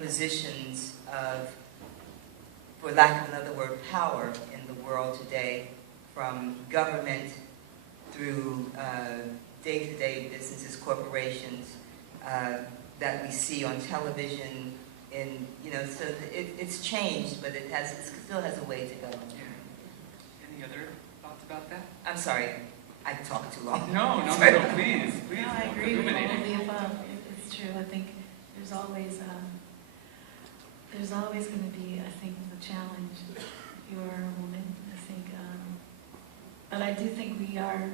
positions of, for lack of another word, power in the world today, from government through day-to-day businesses, corporations, that we see on television, and so it's changed, but it still has a way to go. Yeah. Any other thoughts about that? I'm sorry, I talked too long. No, please. No, I agree with all of the above. It's true. I think there's always going to be, I think, the challenge. If you are a woman, I think, but I do think we are.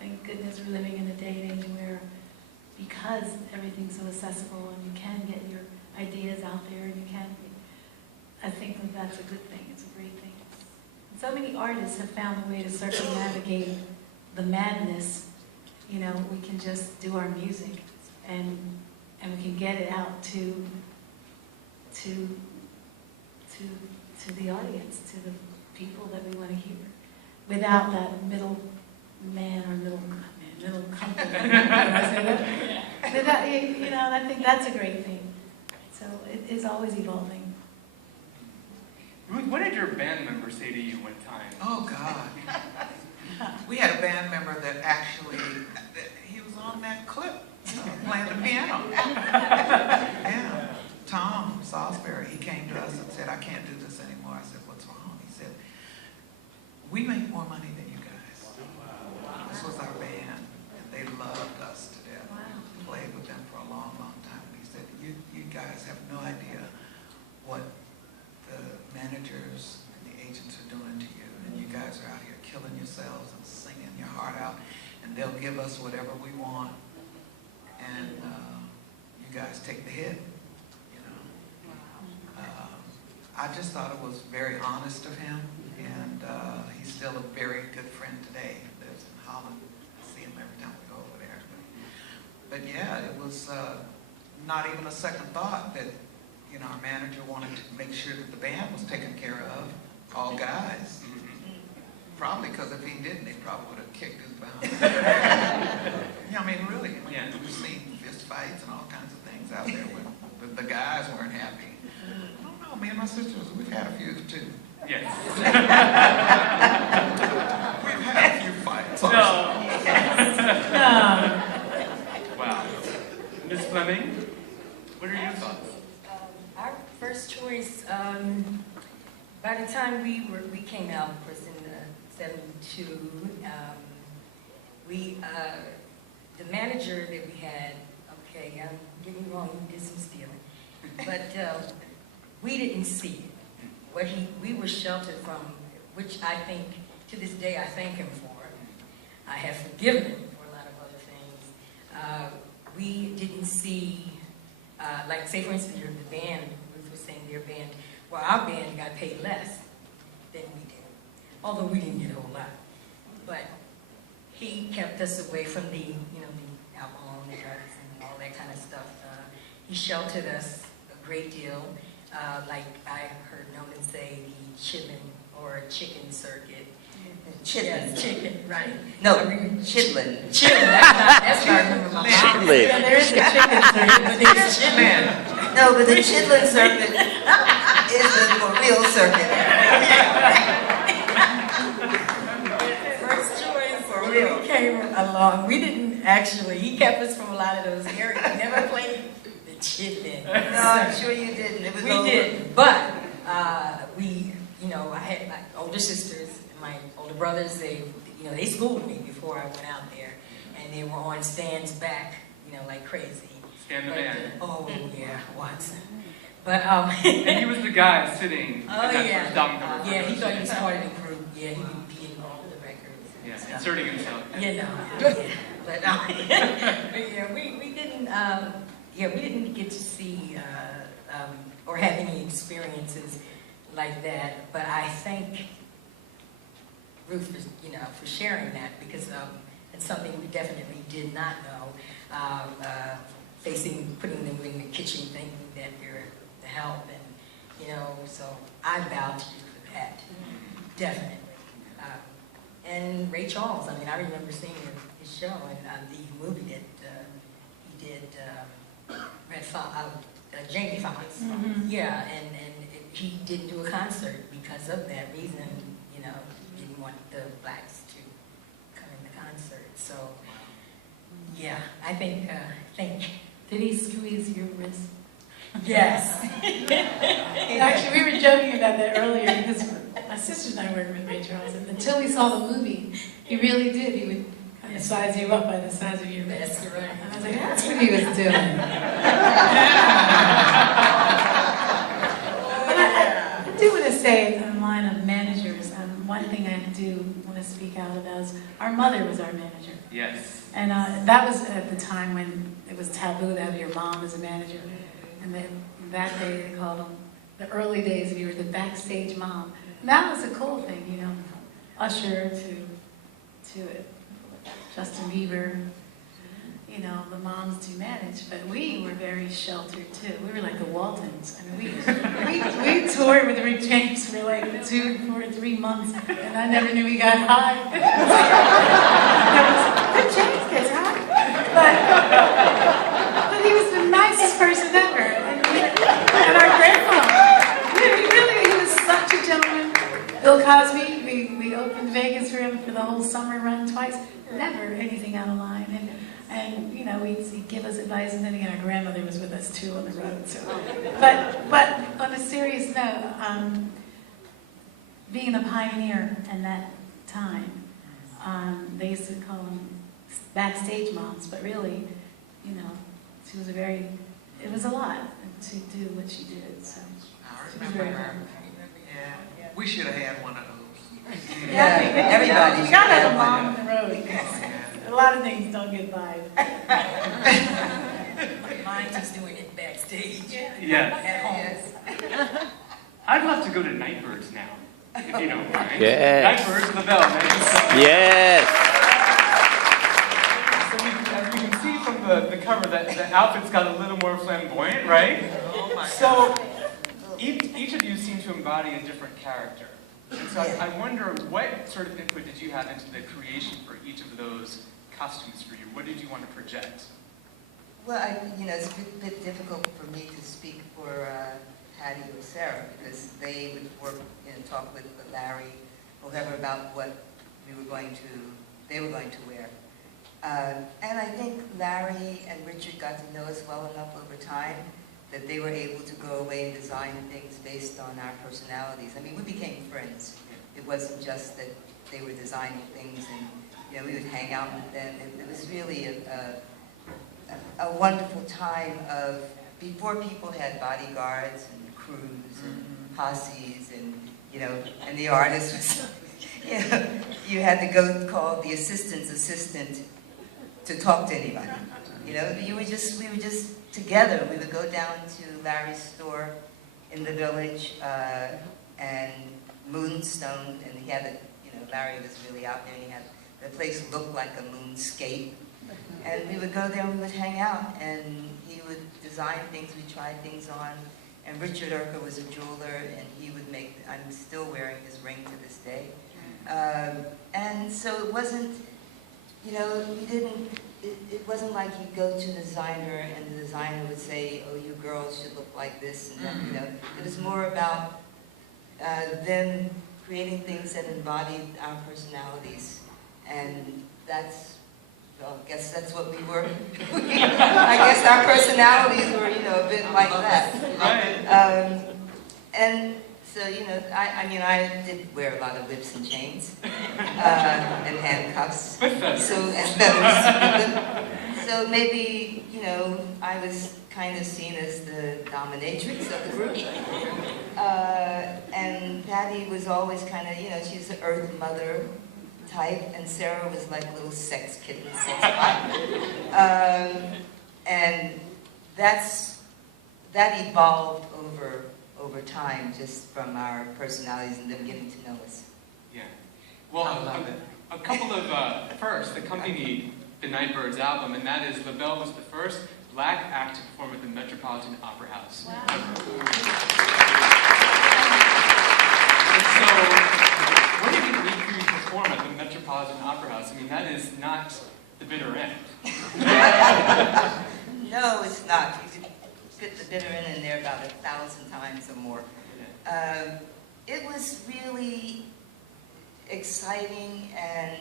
Thank goodness we're living in a day and age where, because everything's so accessible and you can get your ideas out there, and you can. I think that that's a good thing. It's a great thing. So many artists have found a way to circumnavigate the madness. We can just do our music, and we can get it out to the audience, to the people that we want to hear, without that middle man or middle company. Without, I think that's a great thing. So it is always evolving. Ruth, what did your band member say to you one time? Oh, God. We had a band member that actually, he was on that clip, playing the piano. Yeah. Tom Salisbury, he came to us and said, I can't do this anymore. I said, what's wrong? He said, we make more money than you guys. Wow. This was our band, and they loved us to death. Wow. Played with them for a long, long time. And he said, you guys have no idea what the managers and the agents are doing to you, and you guys are out here killing yourselves and singing your heart out, and they'll give us whatever we want, and you guys take the hit. I just thought it was very honest of him, and he's still a very good friend today. He lives in Holland. I see him every time we go over there. But yeah, it was not even a second thought that our manager wanted to make sure that the band was taken care of, all guys. Probably because if he didn't, they probably would have kicked his behind. Yeah, I mean, really. We've seen fist fights and all kinds of things out there when the guys weren't happy. Me and my sisters, we've had a few too. Yes. We've had a few fights. No. Wow. Ms. Fleming, what are your thoughts? Our first choice, by the time we came out, of course, in '72, the manager that we had, okay, I'm getting wrong, he did some stealing, but we didn't see it. We were sheltered from, which I think, to this day, I thank him for. I have forgiven him for a lot of other things. We didn't see, like, say, for instance, the band, Ruth was saying their band, well, our band got paid less than we did, although we didn't get a whole lot. But he kept us away from the alcohol and the drugs and all that kind of stuff. He sheltered us a great deal. Like I heard Nona say, the chitlin or chicken circuit. Chitlin. Yes, chicken, right. No, chitlin. Chitlin, that's what I remember my mom. Chitlin. Yeah, there is a chicken circuit, but there's chitlin. No, but the chitlin circuit is the real circuit. First choice for real came along. We didn't actually, he kept us from a lot of those areas. We never played the chitlin. No, I'm sure you didn't. It was We did, but I had my older sisters and my older brothers. They schooled me before I went out there, and they were on stands back, like crazy. Stand the man. Oh yeah, Watson. But and he was the guy sitting. Oh yeah. Yeah, he thought he was part of the group. Yeah, he would be in all the records. Yeah, Stuff. inserting himself. But yeah, we didn't. We didn't get to see or have any experiences like that. But I thank Ruth for sharing that, because it's something we definitely did not know. Putting them in the kitchen, thinking that they're the help, and so I vouch for that, definitely. And Ray Charles, I mean, I remember seeing his show and the movie that he did, Jamie Foxx. Yeah, and he didn't do a concert because of that reason, you know, didn't want the blacks to come in the concert. So, yeah, I think. Did he squeeze your wrist? Yes. Actually, we were joking about that earlier because my sisters and I worked with Ray Charles, and until we saw the movie, he really did. He would kind of size you up by the size of your wrist. That's right. And I was like, that's what he was doing. But I do want to say, in the line of managers, one thing I do want to speak out about is our mother was our manager. Yes. And that was at the time when it was taboo to have your mom as a manager. And then that day they called them, the early days, you were the backstage mom. And that was a cool thing, you know, Usher to Justin Bieber, you know, the moms do manage. But we were very sheltered too. We were like the Waltons. I mean, we toured with Rick James for like 3 months, and I never knew he got high. Rick James gets high. But he was the nicest person ever. And our grandpa, he was such a gentleman. Bill Cosby, we opened Vegas for him for the whole summer run twice. Never anything out of line. And you know, he'd give us advice, and then again, our grandmother was with us too on the road. So, but on a serious note, being a pioneer in that time, they used to call them backstage moms, but really, you know, she was it was a lot to do what she did. So I remember her. Yeah. We should have had one of those. Yeah, everybody. You gotta have a mom on the road. Oh, yeah. A lot of things don't get by. Mine just doing it backstage. Yeah. At home. I'd love to go to Nightbirds now, if you don't mind. Yes. Nightbirds, the bell, man. Yes. So as we can see from the cover, that the outfit's got a little more flamboyant, right? Oh my So God. each of you seem to embody a different character. And so I wonder, what sort of input did you have into the creation for each of those costumes for you? What did you want to project? Well, it's a bit difficult for me to speak for Patty or Sarah, because they would work, talk with Larry, whoever, about what they were going to wear. And I think Larry and Richard got to know us well enough over time that they were able to go away and design things based on our personalities. I mean, we became friends. It wasn't just that they were designing things and we would hang out with them. It was really a wonderful time of, before people had bodyguards and crews and posses and the artist was, you had to go call the assistant's assistant to talk to anybody. We were just together. We would go down to Larry's store in the village and Moonstone, and he had Larry was really out there, and he had, the place looked like a moonscape. And we would go there and we would hang out, and he would design things, we'd try things on. And Richard Urker was a jeweler, and he would make, I'm still wearing his ring to this day. And so it wasn't, it wasn't like you'd go to the designer and the designer would say, oh, you girls should look like this and that, It was more about them creating things that embodied our personalities. And well, I guess that's what we were. I guess our personalities were, a bit like that. Right. And so, I did wear a lot of whips and chains and handcuffs. With feathers. And feathers. So maybe, I was kind of seen as the dominatrix of the group. And Patty was always kind of, she's the earth mother type, and Sarah was like a little sex kitten, sex pot. And that evolved over time, just from our personalities and them getting to know us. Yeah. Well, a couple of firsts accompanied the Nightbirds album, and that is LaBelle was the first black act to perform at the Metropolitan Opera House. Wow. And so, what did it mean for you to perform at the Metropolitan Opera House? I mean, that is not the bitter end. No, it's not. You could fit the been in there about 1,000 times or more. It was really exciting, and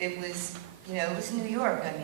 it was, you know, it was New York. I mean,